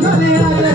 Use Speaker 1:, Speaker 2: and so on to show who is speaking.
Speaker 1: Italia.